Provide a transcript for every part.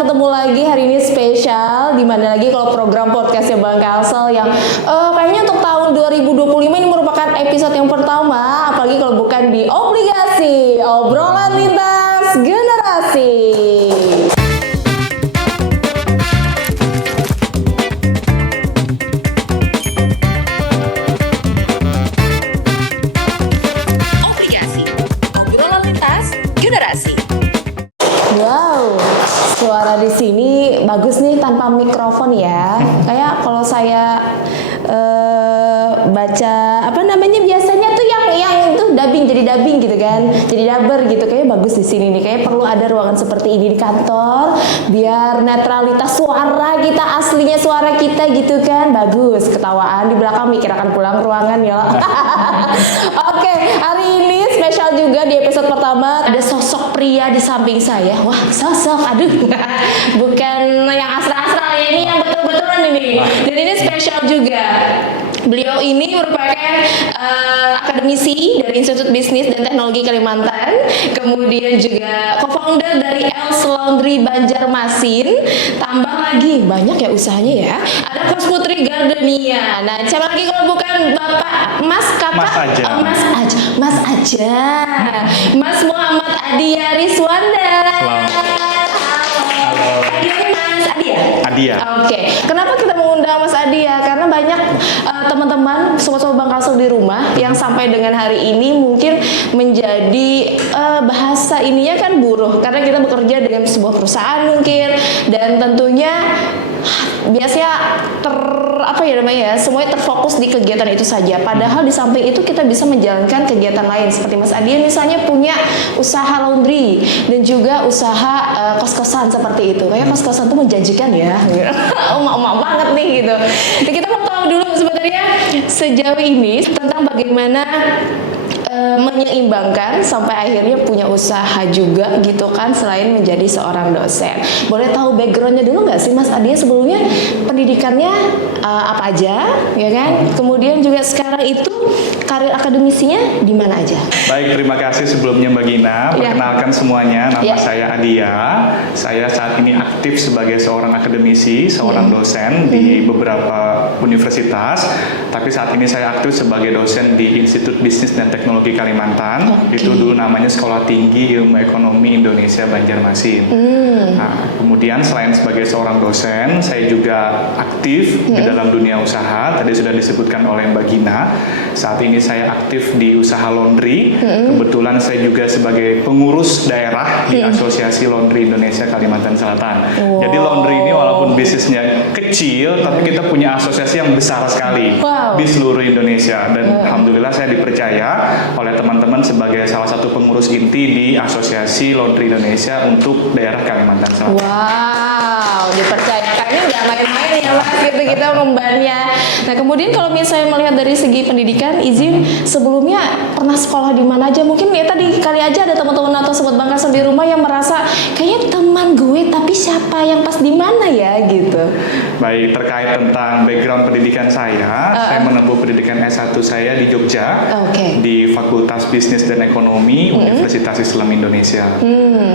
ketemu lagi hari ini spesial. Dimana lagi kalau program podcastnya Bang Kalsel yang kayaknya untuk tahun 2025 ini merupakan episode yang pertama. Apalagi kalau bukan di Obligasi, obrolan lintas generasi. Wow, suara di sini bagus nih tanpa mikrofon ya. Kayak kalau saya baca apa namanya biasanya tuh yang itu dubbing jadi dubbing gitu kan, jadi dubber gitu. Kayaknya bagus di sini nih. Kayak perlu ada ruangan seperti ini di kantor biar netralitas suara kita, aslinya suara kita gitu kan bagus. Ketawaan di belakang mikir akan pulang ruangan ya. Oke, hari ini spesial juga di episode pertama ada sosok pria di samping saya. Wah, sosok, aduh, bukan yang asal-asal ya, ini yang betul-betulan ini. Dan ini spesial juga. Beliau ini merupakan akademisi dari Institut Bisnis dan Teknologi Kalimantan, kemudian juga co-founder dari Els Laundry Banjarmasin. Tambah lagi banyak ya usahanya ya. Ada Kos Putri Gardenia. Nah, siapa lagi kalau bukan Bapak Mas Kakak? Mas aja. Mas Muhammad Adi Ariswanda. Adia. Oke. Kenapa kita mengundang Mas Adi ya? Karena banyak teman-teman sobat-sobat Bang Kalsel di rumah yang sampai dengan hari ini mungkin menjadi bahasa ininya kan buruh karena kita bekerja dengan sebuah perusahaan mungkin, dan tentunya biasanya semuanya terfokus di kegiatan itu saja. Padahal di samping itu kita bisa menjalankan kegiatan lain seperti Mas Adi misalnya punya usaha laundry dan juga usaha kos-kosan seperti itu. Kayak kos-kosan itu menjanjikan ya. Emak-emak banget nih gitu. Jadi kita mau tahu dulu sebenarnya sejauh ini tentang bagaimana menyeimbangkan sampai akhirnya punya usaha juga gitu kan selain menjadi seorang dosen. Boleh tahu backgroundnya dulu nggak sih Mas Adi sebelumnya pendidikannya apa aja ya kan? Kemudian juga sekarang itu karir akademisinya di mana aja? Baik, terima kasih sebelumnya Mbak Gina. Perkenalkan semuanya, nama saya Adia. Saya saat ini aktif sebagai seorang akademisi, seorang dosen di beberapa universitas. Tapi saat ini saya aktif sebagai dosen di Institut Bisnis dan Teknologi Kalimantan. Itu dulu namanya Sekolah Tinggi Ilmu Ekonomi Indonesia Banjarmasin. Nah, kemudian selain sebagai seorang dosen, saya juga aktif di dalam dunia usaha. Tadi sudah disebutkan oleh Mbak Gina. Saat ini saya aktif di usaha laundry. Kebetulan saya juga sebagai pengurus daerah di Asosiasi Laundry Indonesia Kalimantan Selatan. Jadi laundry ini walaupun bisnisnya kecil, tapi kita punya asosiasi yang besar sekali di seluruh Indonesia. Dan alhamdulillah saya dipercaya oleh teman-teman sebagai salah satu pengurus inti di Asosiasi Laundry Indonesia untuk daerah Kalimantan Selatan. Wow, dipercaya. Kayaknya nggak main-main ya Mas gitu kita membannya. Nah kemudian kalau misalnya melihat dari segi pendidikan, izin sebelumnya pernah sekolah di mana aja? Mungkin ya tadi kali aja ada teman-teman atau sobat Bang Kalsel di rumah yang merasa kayaknya teman gue tapi siapa yang pas di mana ya gitu. Baik, terkait tentang background pendidikan saya menempuh pendidikan S1 saya di Jogja, di Fakultas Bisnis dan Ekonomi Universitas Islam Indonesia.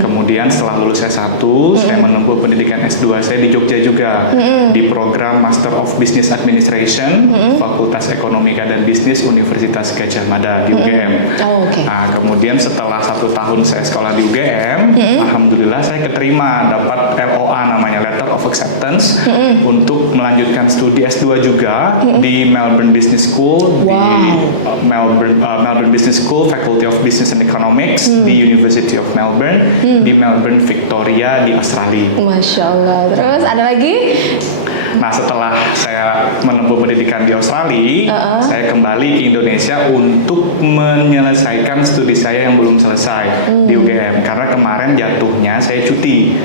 Kemudian setelah lulus S1, saya menempuh pendidikan S2 saya di Jogja juga, di program Master of Business Administration, Fakultas Ekonomika dan Bisnis Universitas Gadjah Mada di UGM. Nah, kemudian setelah 1 tahun saya sekolah di UGM, alhamdulillah saya keterima dapat LOA namanya Letter of Acceptance untuk melanjutkan studi S2 juga di Melbourne Business School, di Melbourne Business School, Faculty of Business and Economics di University of Melbourne, di Melbourne Victoria di Australia. Masya Allah. Terus ada lagi? Nah, setelah saya menempuh pendidikan di Australia, saya kembali ke Indonesia untuk menyelesaikan studi saya yang belum selesai di UGM. Karena kemarin jatuhnya saya cuti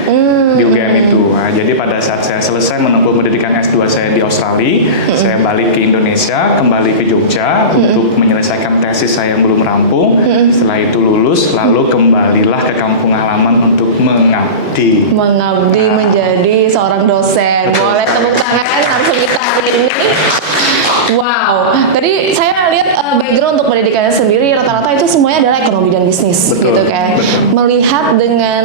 di UGM itu. Nah, jadi pada saat saya selesai menempuh pendidikan S2 saya di Australia, saya balik ke Indonesia, kembali ke Jogja untuk menyelesaikan tesis saya yang belum rampung. Setelah itu lulus, lalu kembalilah ke kampung halaman untuk mengabdi. Mengabdi menjadi seorang dosen. Boleh tepuk tangan langsung kita hari ini. Wow, tadi saya lihat background untuk pendidikannya sendiri rata-rata itu semuanya adalah ekonomi dan bisnis. Betul, Gitu kan. betul. Melihat dengan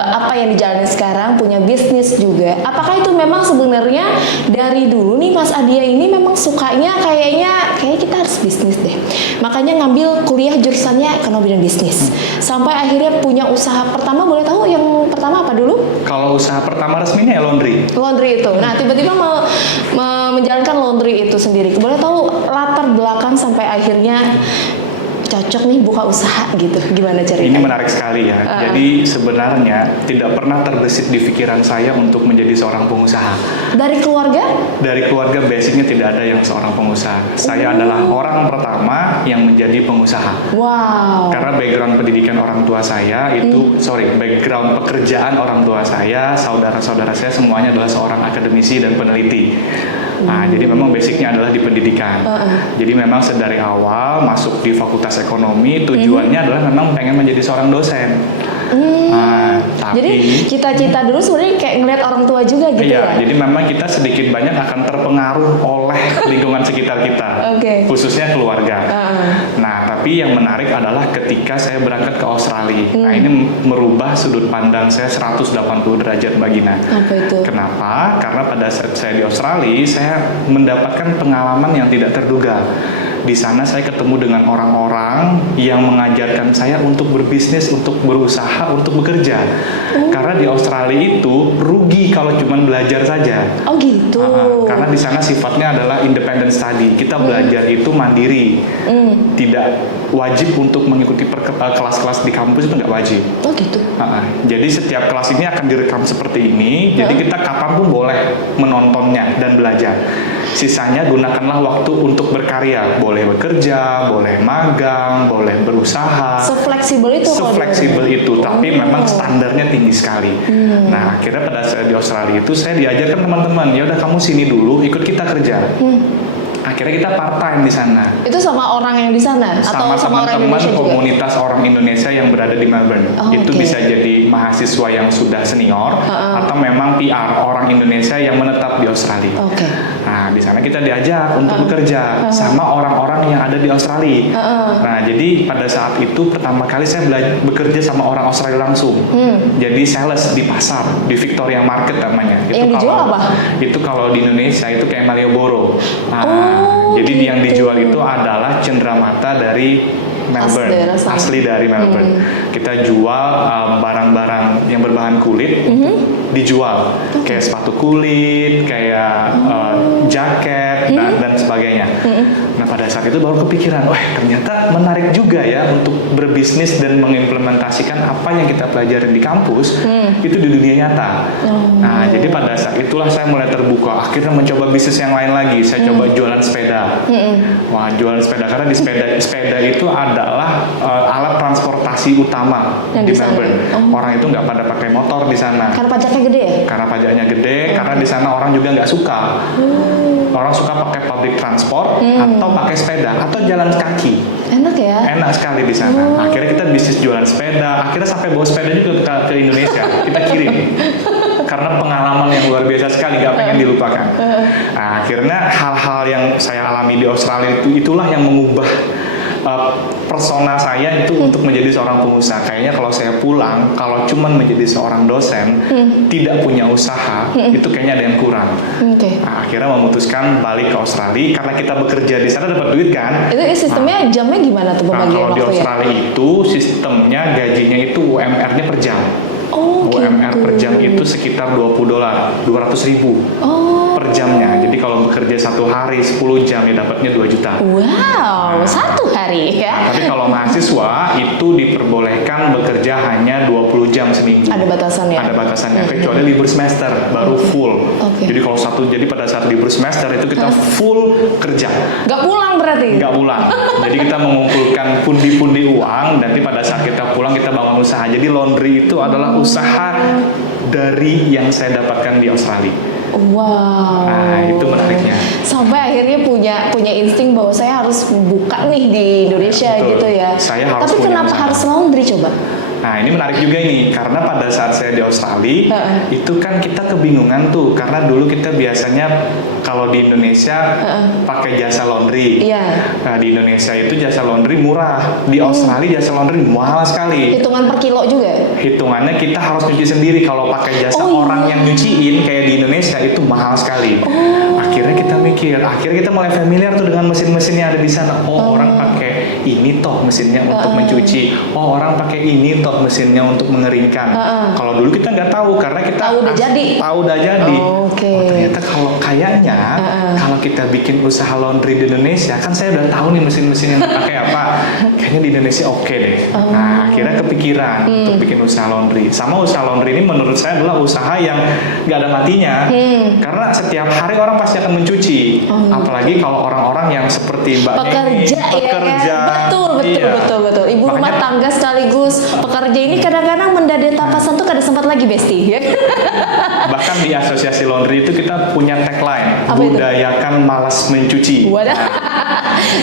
apa yang dijalani sekarang, punya bisnis juga. Apakah itu memang sebenarnya dari dulu nih Mas Adia ini memang sukanya kayak kita harus bisnis deh. Makanya ngambil kuliah jurusannya ekonomi dan bisnis. Sampai akhirnya punya usaha pertama, boleh tahu yang pertama apa dulu? Kalau usaha pertama resminya ya laundry. Laundry itu. Nah, tiba-tiba menjalankan laundry itu sendiri. Boleh tahu latar belakang sampai akhirnya cocok nih buka usaha gitu. Gimana ceritanya? Ini menarik sekali ya. Jadi sebenarnya tidak pernah terbesit di pikiran saya untuk menjadi seorang pengusaha. Dari keluarga? Dari keluarga basicnya tidak ada yang seorang pengusaha. Saya adalah orang pertama yang menjadi pengusaha. Wow. Karena background pendidikan orang tua saya itu, background pekerjaan orang tua saya, saudara-saudara saya semuanya adalah seorang akademisi dan peneliti. Nah, jadi memang basicnya adalah di pendidikan. Jadi memang sedari awal masuk di Fakultas Ekonomi tujuannya adalah memang pengen menjadi seorang dosen. Nah, tapi Jadi cita-cita dulu sebenarnya kayak ngeliat orang tua juga gitu iya, ya? jadi memang kita sedikit banyak akan terpengaruh oleh lingkungan sekitar kita, Oke. khususnya keluarga. Nah, tapi yang menarik adalah ketika saya berangkat ke Australia. Nah, ini merubah sudut pandang saya 180 derajat, Mbak Gina. Apa itu? Kenapa? Karena pada saat saya di Australia, saya mendapatkan pengalaman yang tidak terduga. Di sana saya ketemu dengan orang-orang yang mengajarkan saya untuk berbisnis, untuk berusaha, untuk bekerja. Karena di Australia itu rugi kalau cuma belajar saja. Oh gitu. Karena di sana sifatnya adalah independent study. Kita belajar itu mandiri. Tidak wajib untuk mengikuti kelas-kelas di kampus, itu nggak wajib. Oh gitu. Jadi setiap kelas ini akan direkam seperti ini. Jadi kita kapanpun boleh menontonnya dan belajar. Sisanya gunakanlah waktu untuk berkarya. Boleh bekerja, boleh magang, boleh berusaha. Se-fleksibel itu. Se-fleksibel itu, tapi memang standarnya tinggi sekali. Nah, akhirnya pada saat di Australia itu saya diajarkan teman-teman, ya udah kamu sini dulu, ikut kita kerja. Akhirnya kita part time di sana. Itu sama orang yang di sana atau sama orang teman-teman Indonesia juga? komunitas orang Indonesia yang berada di Melbourne. Oh, itu oke. bisa jadi mahasiswa yang sudah senior atau memang PR orang Indonesia yang menetap di Australia. Oke. Nah, di sana kita diajak untuk bekerja sama orang-orang yang ada di Australia. Nah, jadi pada saat itu pertama kali saya bekerja sama orang Australia langsung. Jadi sales di pasar, di Victoria Market namanya. Yang dijual apa? Itu kalau di Indonesia itu kayak Malioboro. Nah, jadi yang dijual itu adalah cenderamata dari Melbourne, asli dari Melbourne. Kita jual barang-barang yang berbahan kulit untuk dijual, kayak sepatu kulit, kayak jaket dan sebagainya. Nah, pada saat itu baru kepikiran, wah ternyata menarik juga ya untuk berbisnis dan mengimplementasikan apa yang kita pelajarin di kampus itu di dunia nyata. Nah, jadi pada saat itulah saya mulai terbuka, akhirnya mencoba bisnis yang lain lagi. Saya coba jualan sepeda. Wah, jualan sepeda karena di sepeda itu adalah alat transportasi utama yang di di sana. Melbourne. Orang itu nggak pada pakai motor di sana. Karena pajaknya gede ya? Karena pajaknya gede, karena di sana orang juga nggak suka. Orang suka pakai public transport atau pakai sepeda atau jalan kaki. Enak ya? Enak sekali di sana. Akhirnya kita bisnis jualan sepeda. Akhirnya sampai bawa sepeda juga ke Indonesia. Kita kirim. Karena pengalaman yang luar biasa sekali, nggak pengen dilupakan. Nah, akhirnya hal-hal yang saya alami di Australia itulah yang mengubah persona saya itu untuk menjadi seorang pengusaha. Kayaknya kalau saya pulang, kalau cuman menjadi seorang dosen, tidak punya usaha, itu kayaknya ada yang kurang. Nah, akhirnya memutuskan balik ke Australia karena kita bekerja di sana dapat duit kan. Itu sistemnya jamnya gimana tuh pembagian Kalau di waktu ya? Australia itu sistemnya gajinya itu UMR-nya per jam. Oh, UMR gitu. per jam itu sekitar $20, 200.000 per jamnya. Jadi kalau bekerja 1 hari 10 jam ya dapatnya 2 juta. Wow, 1 hari ya? Tapi kalau mahasiswa itu diperbolehkan bekerja hanya 20 jam seminggu. Ada batasannya? Ada batasannya, kecuali libur semester baru full. Oke. Jadi jadi pada saat libur semester itu kita full kerja. Nggak pulang berarti? Nggak pulang. Jadi kita mengumpulkan pundi-pundi uang, nanti pada saat kita pulang kita bangun usaha. Jadi laundry itu adalah usaha dari yang saya dapatkan di Australia. Wow. Nah, itu menariknya. Sampai akhirnya punya insting bahwa saya harus buka nih di Indonesia Betul. gitu ya. Saya harus Tapi punya kenapa usaha. harus laundry coba? Nah, ini menarik juga ini karena pada saat saya di Australia itu kan kita kebingungan tuh karena dulu kita biasanya kalau di Indonesia pakai jasa laundry. Nah, di Indonesia itu jasa laundry murah, di Australia jasa laundry mahal sekali. Hitungan per kilo juga? Hitungannya kita harus nyuci sendiri. Kalau pakai jasa orang yang nyuciin kayak di Indonesia itu mahal sekali. Akhirnya kita mikir, akhirnya kita mulai familiar tuh dengan mesin-mesin yang ada di sana. Orang pakai ini toh mesinnya untuk mencuci. Orang pakai ini toh mesinnya untuk mengeringkan. Kalau dulu kita nggak tahu karena kita tahu udah jadi. Ternyata kayaknya kalau kita bikin usaha laundry di Indonesia, kan saya udah tahu nih mesin-mesin yang pakai apa. Kayaknya di Indonesia oke deh. Nah, akhirnya kepikiran untuk bikin usaha laundry. Sama usaha laundry ini menurut saya adalah usaha yang nggak ada matinya. Karena setiap hari orang pasti akan mencuci. Apalagi kalau orang-orang yang seperti Mbak pekerja, pekerja. Betul. Ibu rumah tangga sekaligus pekerja ini kadang-kadang mendada tapasan tuh kada sempat lagi Besti. Bahkan di asosiasi laundry itu kita punya tagline, budayakan malas mencuci.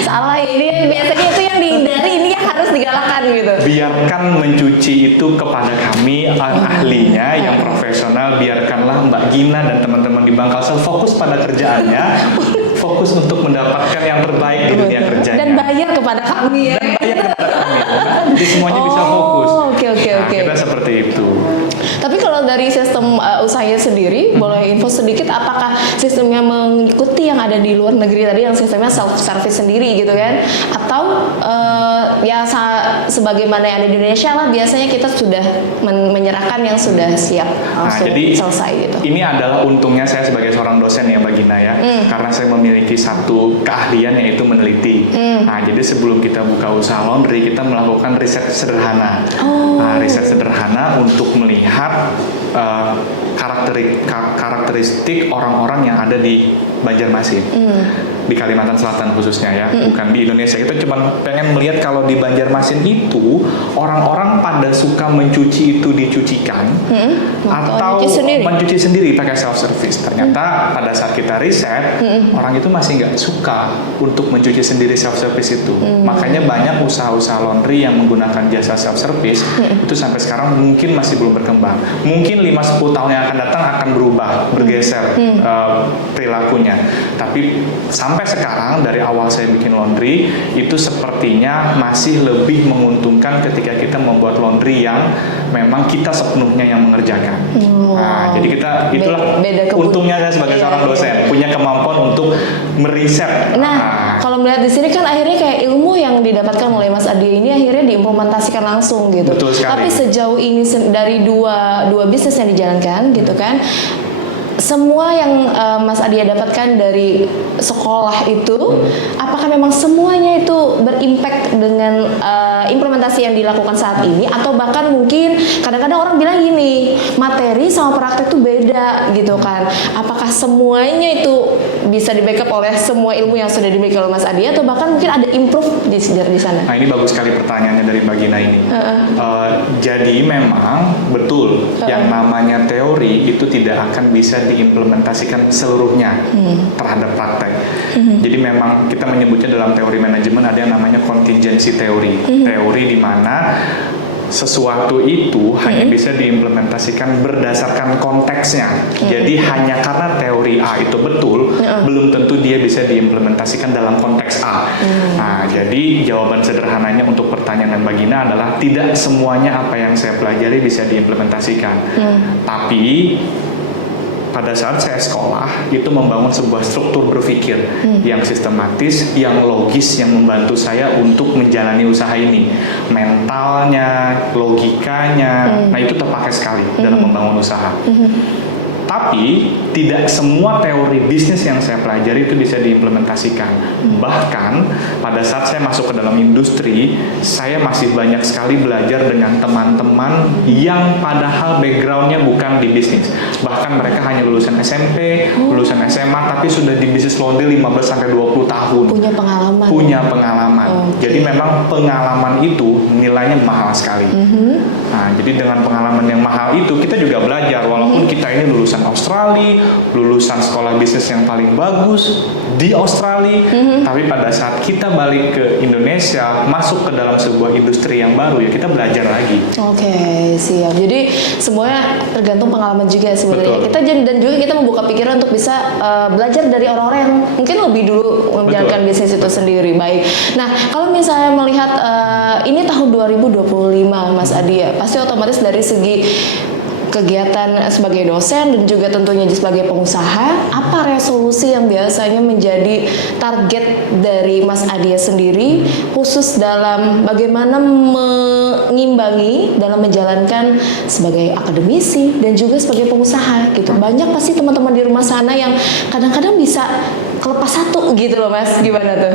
Salah, ini biasanya itu yang dihindari, ini yang harus digalakkan gitu. Biarkan mencuci itu kepada kami ahlinya yang profesional. Biarkanlah Mbak Gina dan teman-teman di Bangkalsel fokus pada kerjaannya, fokus untuk mendapatkan yang terbaik di dunia kerjanya. Dan bayar kepada kami ya. Jadi semuanya bisa fokus. Oke. Kita seperti itu. Tapi kalau dari sistem usahanya sendiri, boleh info sedikit apakah sistemnya mengikuti yang ada di luar negeri tadi yang sistemnya self service sendiri gitu kan? Atau sebagaimana yang ada di Indonesia lah biasanya kita sudah menyerahkan yang sudah siap langsung selesai gitu. Ini adalah untungnya saya sebagai seorang dosen ya Mbak Gina ya, karena saya memiliki satu keahlian yaitu meneliti. Nah, jadi sebelum kita buka usaha laundry kita melakukan riset sederhana. Riset sederhana untuk melihat karakteristik orang-orang yang ada di Banjarmasin, di Kalimantan Selatan khususnya ya, bukan di Indonesia. Kita cuma pengen melihat kalau di Banjarmasin itu orang-orang pada suka mencuci itu dicucikan atau mencuci sendiri pakai self service. Ternyata pada saat kita riset orang itu masih nggak suka untuk mencuci sendiri self service itu. Makanya banyak usaha-usaha laundry yang menggunakan jasa self service itu sampai sekarang mungkin masih belum berkembang. Mungkin 5-10 tahun yang akan datang akan berubah, bergeser perilakunya. Tapi sampai sekarang dari awal saya bikin laundry itu sepertinya masih lebih menguntungkan ketika kita membuat laundry yang memang kita sepenuhnya yang mengerjakan. Nah, jadi kita itulah untungnya saya sebagai seorang dosen punya kemampuan untuk meriset. Nah, kalau melihat di sini kan akhirnya kayak ilmu yang didapatkan oleh Mas Adi ini akhirnya diimplementasikan langsung gitu. Betul sekali. Tapi sejauh ini dari dua bisnis yang dijalankan gitu kan, semua yang Mas Adia dapatkan dari sekolah itu, apakah memang semuanya itu berimpact dengan implementasi yang dilakukan saat ini, atau bahkan mungkin kadang-kadang orang bilang gini, materi sama praktek itu beda gitu kan? Apakah semuanya itu bisa di backup oleh semua ilmu yang sudah dimiliki oleh Mas Adia, atau bahkan mungkin ada improve di sana? Nah, ini bagus sekali pertanyaannya dari Mbak Gina ini. Jadi memang betul yang namanya teori itu tidak akan bisa diimplementasikan seluruhnya terhadap praktek. Jadi memang kita menyebutnya dalam teori manajemen ada yang namanya contingency teori. Teori di mana sesuatu itu hanya bisa diimplementasikan berdasarkan konteksnya. Jadi hanya karena teori A itu betul, belum tentu dia bisa diimplementasikan dalam konteks A. Nah, jadi jawaban sederhananya untuk pertanyaan Mbak Gina adalah tidak semuanya apa yang saya pelajari bisa diimplementasikan. Tapi pada saat saya sekolah itu membangun sebuah struktur berpikir yang sistematis, yang logis, yang membantu saya untuk menjalani usaha ini. Mentalnya, logikanya, nah itu terpakai sekali dalam membangun usaha. Tapi tidak semua teori bisnis yang saya pelajari itu bisa diimplementasikan. Bahkan pada saat saya masuk ke dalam industri, saya masih banyak sekali belajar dengan teman-teman yang padahal backgroundnya bukan di bisnis. Bahkan mereka hanya lulusan SMP, lulusan SMA, tapi sudah di bisnis laundry 15-20 tahun. Punya pengalaman. Jadi memang pengalaman itu nilainya mahal sekali. Nah, jadi dengan pengalaman yang mahal itu kita juga belajar, walaupun kita ini lulusan lulusan Australia, lulusan sekolah bisnis yang paling bagus di Australia, tapi pada saat kita balik ke Indonesia, masuk ke dalam sebuah industri yang baru, ya kita belajar lagi. Oke, siap. Jadi semuanya tergantung pengalaman juga sebenarnya. Betul. Kita dan juga kita membuka pikiran untuk bisa belajar dari orang-orang yang mungkin lebih dulu menjalankan bisnis itu sendiri. Baik. Nah, kalau misalnya melihat ini tahun 2025, Mas Adia, pasti otomatis dari segi kegiatan sebagai dosen dan juga tentunya sebagai pengusaha, apa resolusi yang biasanya menjadi target dari Mas Adia sendiri khusus dalam bagaimana mengimbangi dalam menjalankan sebagai akademisi dan juga sebagai pengusaha gitu. Banyak pasti teman-teman di rumah sana yang kadang-kadang bisa kelepas satu gitu loh Mas, gimana tuh?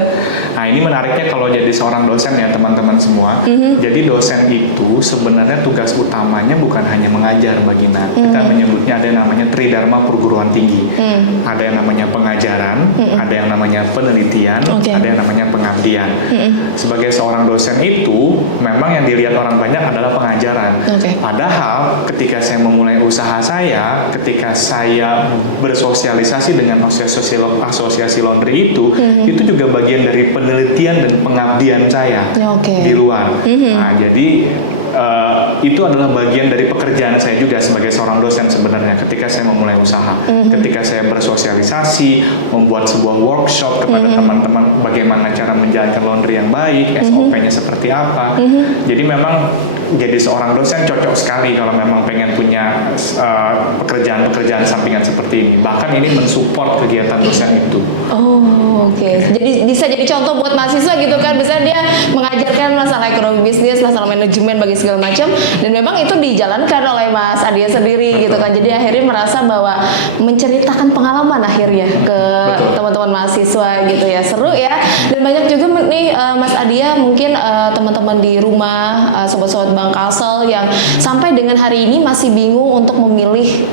Nah ini menariknya kalau jadi seorang dosen ya teman-teman semua. Jadi dosen itu sebenarnya tugas utamanya bukan hanya mengajar Bagina. Kita menyebutnya ada yang namanya Tridharma perguruan tinggi. Ada yang namanya pengajaran, ada yang namanya penelitian, ada yang namanya pengabdian. Sebagai seorang dosen itu memang yang dilihat orang banyak adalah pengajaran. Padahal ketika saya memulai usaha saya, ketika saya bersosialisasi dengan asosiasi laundry itu juga bagian dari penelitian dan pengabdian saya di luar. Nah, jadi itu adalah bagian dari pekerjaan saya juga sebagai seorang dosen sebenarnya ketika saya memulai usaha. Ketika saya bersosialisasi, membuat sebuah workshop kepada teman-teman bagaimana cara menjalankan laundry yang baik, SOP-nya seperti apa. Jadi memang jadi seorang dosen cocok sekali kalau memang pengen punya pekerjaan-pekerjaan sampingan seperti ini. Bahkan ini mensupport kegiatan dosen itu. Jadi bisa jadi contoh buat mahasiswa gitu kan. Misalnya dia mengajarkan masalah ekonomi bisnis, masalah manajemen bagi segala macam, dan memang itu dijalankan oleh Mas Adia sendiri gitu kan. Jadi akhirnya merasa bahwa menceritakan pengalaman akhirnya ke teman-teman mahasiswa gitu ya. Seru ya. Dan banyak juga nih Mas Adia mungkin teman-teman di rumah, sobat-sobat Bang Kasel yang sampai dengan hari ini masih bingung untuk memilih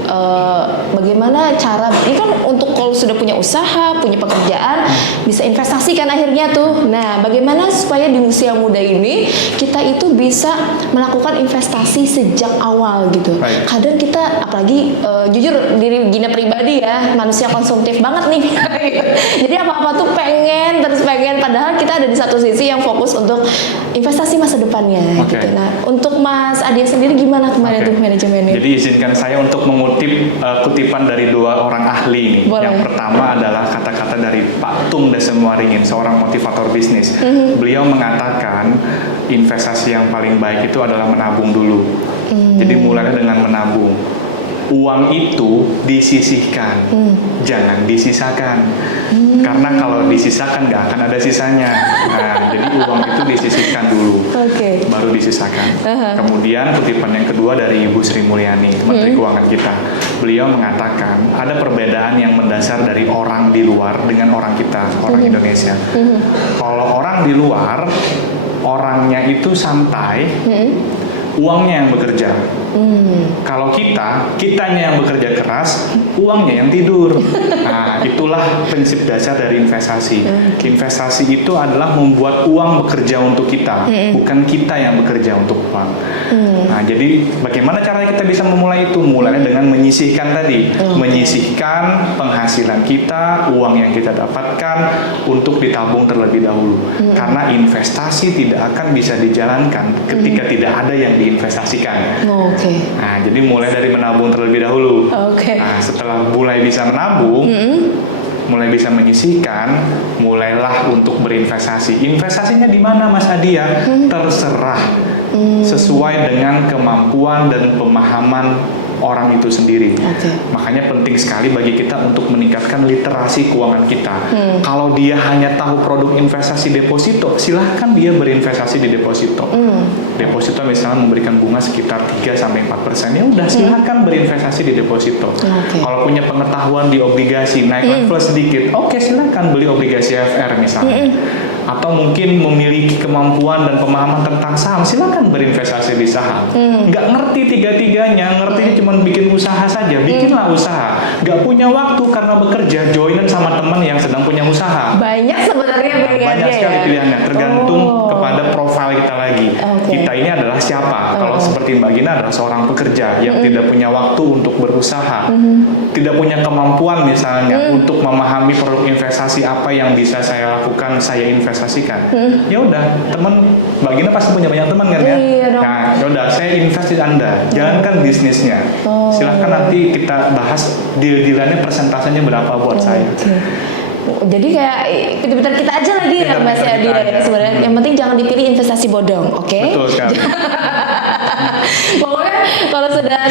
bagaimana cara, ini kan untuk kalau sudah punya usaha, punya pekerjaan, bisa investasi kan akhirnya tuh. Nah, bagaimana supaya di usia muda ini kita itu bisa melakukan investasi sejak awal gitu. Kadang kita apalagi jujur diri Gina pribadi ya, manusia konsumtif banget nih. Jadi apa-apa tuh pengen, terus pengen, padahal kita ada di satu sisi yang fokus untuk investasi masa depannya gitu. Nah, untuk Mas Adia sendiri gimana kemarin tuh manajemennya? Jadi izinkan saya untuk mengutip kutipan dari dua orang ahli ini. Yang pertama adalah kata-kata dari Pak Tung Desemuaringin, seorang motivator bisnis. Beliau mengatakan investasi yang paling baik itu adalah menabung dulu. Jadi mulainya dengan menabung. Uang itu disisihkan, jangan disisakan. Karena kalau disisakan nggak akan ada sisanya. Nah, jadi uang itu disisihkan dulu, baru disisakan. Kemudian kutipan yang kedua dari Ibu Sri Mulyani, Menteri Keuangan kita. Beliau mengatakan ada perbedaan yang mendasar dari orang di luar dengan orang kita, orang Indonesia. Kalau orang di luar, orangnya itu santai, uangnya yang bekerja. Kalau kitanya yang bekerja keras, uangnya yang tidur. Nah, itulah prinsip dasar dari investasi. Investasi itu adalah membuat uang bekerja untuk kita, bukan kita yang bekerja untuk uang. Nah, jadi bagaimana caranya kita bisa memulai itu? Mulainya dengan menyisihkan tadi, menyisihkan penghasilan kita, uang yang kita dapatkan untuk ditabung terlebih dahulu. Karena investasi tidak akan bisa dijalankan ketika tidak ada yang diinvestasikan. Nah, jadi mulai dari menabung terlebih dahulu. Nah, setelah mulai bisa menabung, mulai bisa menyisihkan, mulailah untuk berinvestasi. Investasinya di mana, Mas Adia? Terserah, sesuai dengan kemampuan dan pemahaman orang itu sendiri. Makanya penting sekali bagi kita untuk meningkatkan literasi keuangan kita. Kalau dia hanya tahu produk investasi deposito, silahkan dia berinvestasi di deposito. Deposito misalnya memberikan bunga sekitar 3-4%, ya udah silahkan berinvestasi di deposito. Kalau punya pengetahuan di obligasi, naik level sedikit, silahkan beli obligasi FR misalnya. Atau mungkin memiliki kemampuan dan pemahaman tentang saham, silakan berinvestasi di saham. Nggak ngerti tiga-tiganya, ngertinya cuma bikin usaha saja, bikinlah usaha. Nggak punya waktu karena bekerja, joinan sama teman yang sedang punya usaha. Banyak sebenarnya pilihannya. Banyak sekali pilihannya, tergantung kepada profil kita lagi. Kita kita ini adalah siapa. Kalau seperti Mbak Gina adalah seorang pekerja yang tidak punya waktu untuk berusaha, tidak punya kemampuan misalnya untuk memahami produk investasi apa yang bisa saya lakukan, saya investasikan. Ya udah, teman Mbak Gina pasti punya banyak teman kan ya. Iya dong. Nah, ya udah saya invest di Anda. Jalankan bisnisnya. Silahkan nanti kita bahas deal-dealannya, persentasenya berapa buat saya. Jadi kayak pintar kita aja lagi ya Mas Pintar-pintar Adi kita ya aja. sebenarnya. Yang penting jangan dipilih investasi bodong, oke? Betul sekali. Pokoknya kalau sudah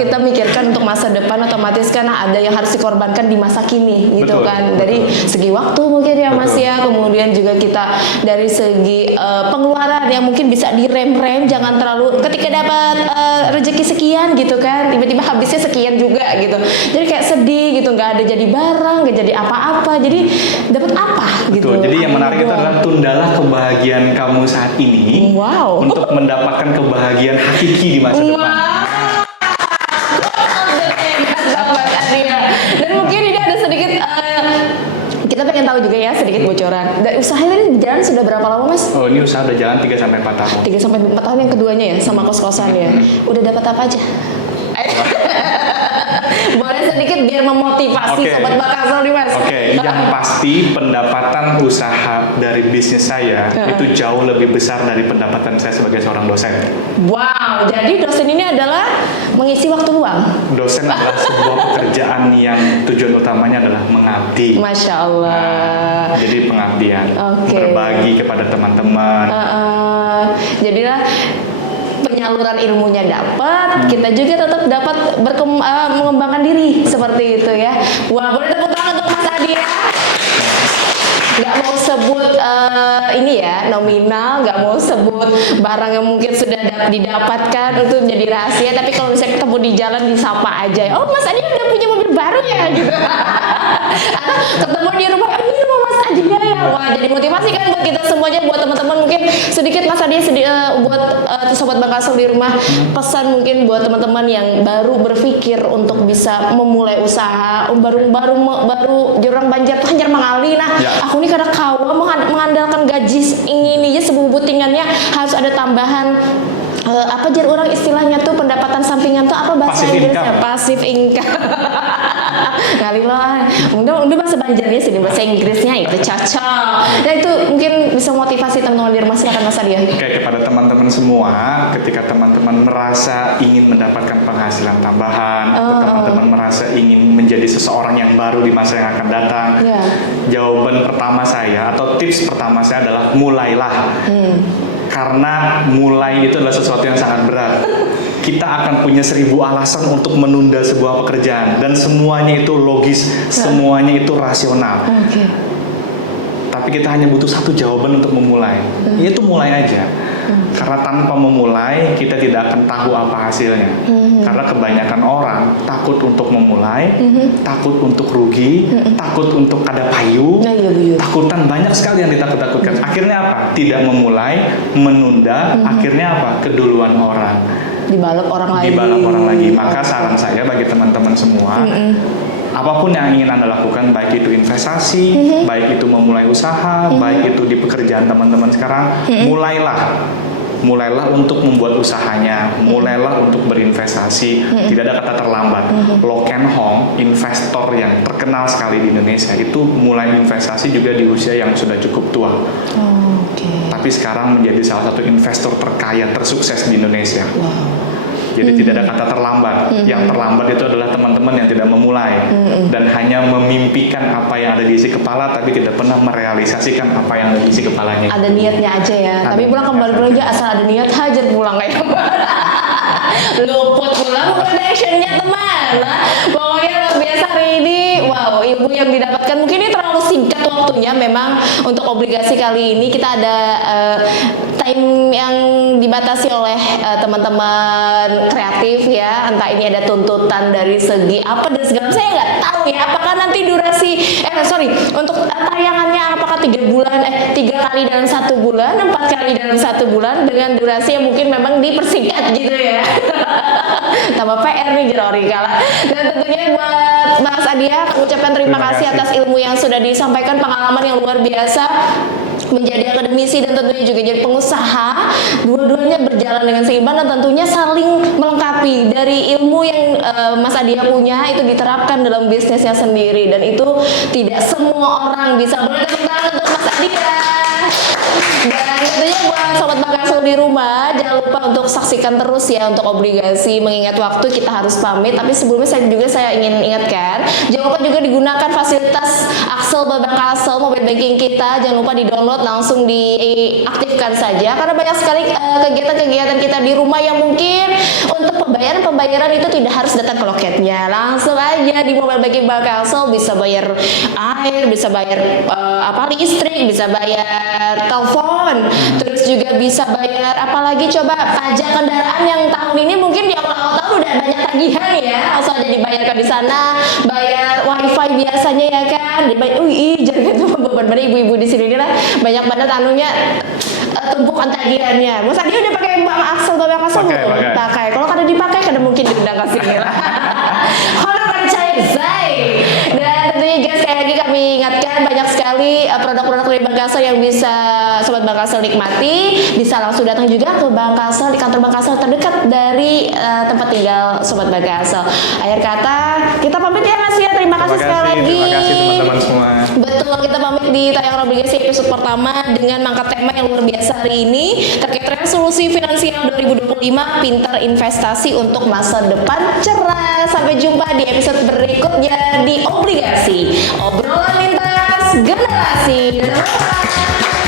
kita mikirkan untuk masa depan, otomatis kan ada yang harus dikorbankan di masa kini gitu Betul, kan. betul. Dari segi waktu mungkin ya Mas Betul. ya, kemudian juga kita dari segi pengeluaran yang mungkin bisa direm-rem, jangan terlalu ketika dapat rezeki sekian gitu kan, tiba-tiba habisnya sekian juga gitu. Jadi kayak sedih gitu, nggak ada jadi barang, nggak jadi apa-apa. Jadi dapat apa gitu. Betul. Jadi yang Apa menarik itu doang. adalah tundalah kebahagiaan kamu saat ini Wow. untuk mendapatkan kebahagiaan hakiki di masa depan. Sahabat Adia. Dan mungkin ini ada sedikit kita pengen tahu juga ya sedikit bocoran. Dari usaha ini berjalan sudah berapa lama Mas? Oh, ini usaha udah jalan 3 sampai 4 tahun. 3 sampai 4 tahun yang keduanya ya sama kos-kosan ya. Udah dapat apa aja? Boleh sedikit biar memotivasi Oke. sobat Bakasel nih Mas. Oke, yang pasti pendapatan usaha dari bisnis saya itu jauh lebih besar dari pendapatan saya sebagai seorang dosen. Wow, jadi dosen ini adalah mengisi waktu luang. Dosen adalah sebuah pekerjaan yang tujuan utamanya adalah mengabdi. Masya Allah. Jadi pengabdian, Oke. berbagi kepada teman-teman. Jadilah penyaluran ilmunya dapat, kita juga tetap dapat mengembangkan diri seperti itu ya. Wah, boleh tepuk tangan untuk Mas Adi ya. Nggak mau sebut ini ya nominal, nggak mau sebut barang yang mungkin sudah didapatkan itu jadi rahasia. Tapi kalau misalnya ketemu di jalan disapa aja, oh Mas Adi udah punya mobil baru ya gitu. Atau ketemu di rumah, oh ini rumah Mas Adi ya. Wah, jadi motivasi kan buat kita semuanya, buat teman-teman mungkin sedikit Mas Adi buat sobat Bakasel di rumah, pesan mungkin buat teman-teman yang baru berpikir untuk bisa memulai usaha, baru jurang banjar tuh hanyar mengalir. Nah, Ya. aku ini kadang kawa mengandalkan gaji ini aja sebubutingannya harus ada tambahan apa jar orang istilahnya tuh pendapatan sampingan tuh apa bahasa Passive Inggrisnya? income. Passive income. Kali lah. Udah bahasa Banjarnya sih, bahasa Inggrisnya itu cocok. Nah itu mungkin bisa motivasi teman-teman di rumah, silakan Mas Adia. Oke, kepada teman-teman semua, ketika teman-teman merasa ingin mendapatkan penghasilan tambahan, atau teman-teman merasa ingin menjadi seseorang yang baru di masa yang akan datang, Ya. jawaban pertama saya atau tips pertama saya adalah mulailah. Karena mulai itu adalah sesuatu yang sangat berat. Kita akan punya 1000 alasan untuk menunda sebuah pekerjaan, dan semuanya itu logis, semuanya itu rasional. Oke. Tapi kita hanya butuh satu jawaban untuk memulai, yaitu mulai aja. Karena tanpa memulai, kita tidak akan tahu apa hasilnya. Karena kebanyakan orang takut untuk memulai, takut untuk rugi, takut untuk ada payung, Nah, iya, Bu. takutan banyak sekali yang ditakut-takutkan. Akhirnya apa? Tidak memulai, menunda, akhirnya apa? Keduluan orang. Dibalap orang lain. Dibalap orang lagi. Maka saran saya bagi teman-teman semua, apapun yang ingin Anda lakukan, baik itu investasi, baik itu memulai usaha, baik itu di pekerjaan teman-teman sekarang, mulailah untuk membuat usahanya, mulailah untuk berinvestasi. Tidak ada kata terlambat. Lo Ken Hong, investor yang terkenal sekali di Indonesia, itu mulai investasi juga di usia yang sudah cukup tua. Oke. Tapi sekarang menjadi salah satu investor terkaya, tersukses di Indonesia. Jadi tidak ada kata terlambat. Yang terlambat itu adalah teman-teman yang tidak memulai dan hanya memimpikan apa yang ada di isi kepala, tapi tidak pernah merealisasikan apa yang ada di isi kepalanya. Ada niatnya aja ya. Ada Tapi pulang kembali niatnya aja asal ada niat hajar pulang kayak luput pulang bukan actionnya teman. Nah, pokoknya luar biasa hari ini. Wow, ilmu yang didapatkan mungkin ini terlalu singkat waktunya. Memang untuk obligasi kali ini kita ada time yang dibatasi oleh teman-teman kreatif ya. Entah ini ada tuntutan dari segi apa dan segala saya nggak tahu ya. Apakah nanti durasi untuk tayangannya apakah 3 bulan 3 kali dalam 1 bulan, 4 kali dalam 1 bulan dengan durasi yang mungkin memang dipersingkat gitu ya. Tambah PR nih Jerori kalah. Dan tentunya buat Mas Adia, kami ucapkan terima kasih atas ilmu yang sudah disampaikan, pengalaman yang luar biasa. menjadi akademisi dan tentunya juga jadi pengusaha, dua-duanya berjalan dengan seimbang dan tentunya saling melengkapi. Dari ilmu yang Mas Adia punya itu diterapkan dalam bisnisnya sendiri, dan itu tidak semua orang bisa. Boleh tepuk tangan untuk Mas Adia. Dan tentunya buat sobat Bangkasel di rumah, jangan lupa untuk saksikan terus ya untuk obligasi. Mengingat waktu kita harus pamit, tapi sebelumnya saya ingin ingatkan, jangan lupa juga digunakan fasilitas Axel Bangkasel mobile banking kita. Jangan lupa di-download, langsung diaktifkan saja, karena banyak sekali kegiatan-kegiatan kita di rumah yang mungkin untuk pembayaran itu tidak harus datang ke loketnya. Langsung aja di mobile banking Bangkasel bisa bayar air, bisa bayar listrik, bisa bayar telepon, terus juga bisa bayar apalagi coba pajak kendaraan yang tahun ini mungkin di awal-awal tahun udah banyak tagihan ya, langsung aja dibayarkan di sana. Bayar wifi biasanya ya kan, dibayar. Jangan gitu beban ibu-ibu di sini lah, banyak banget anunya, tumpukan tagihannya. Mas Adi udah pakai Bang Axel belum? Pakai. Kalau kada dipakai kada mungkin diundang ke sini lah. Kalau percaya saya. Dan tentunya juga sekali lagi kami ingatkan, banyak sekali produk-produk dari Bangkasel yang bisa sobat Bangkasel nikmati. Bisa langsung datang juga ke Bangkasel, di kantor Bangkasel terdekat dari tempat tinggal sobat Bangkasel. Akhir kata kita pamit ya Mas ya. Terima kasih sekali lagi. Terima kasih teman-teman semua. Betul, kita pamit di tayangan obligasi episode pertama dengan mengangkat tema yang luar biasa hari ini terkait resolusi finansial 2025, pintar investasi untuk masa depan cerah. Sampai jumpa di episode berikutnya di obligasi, obrolan lintas generasi. Dadah.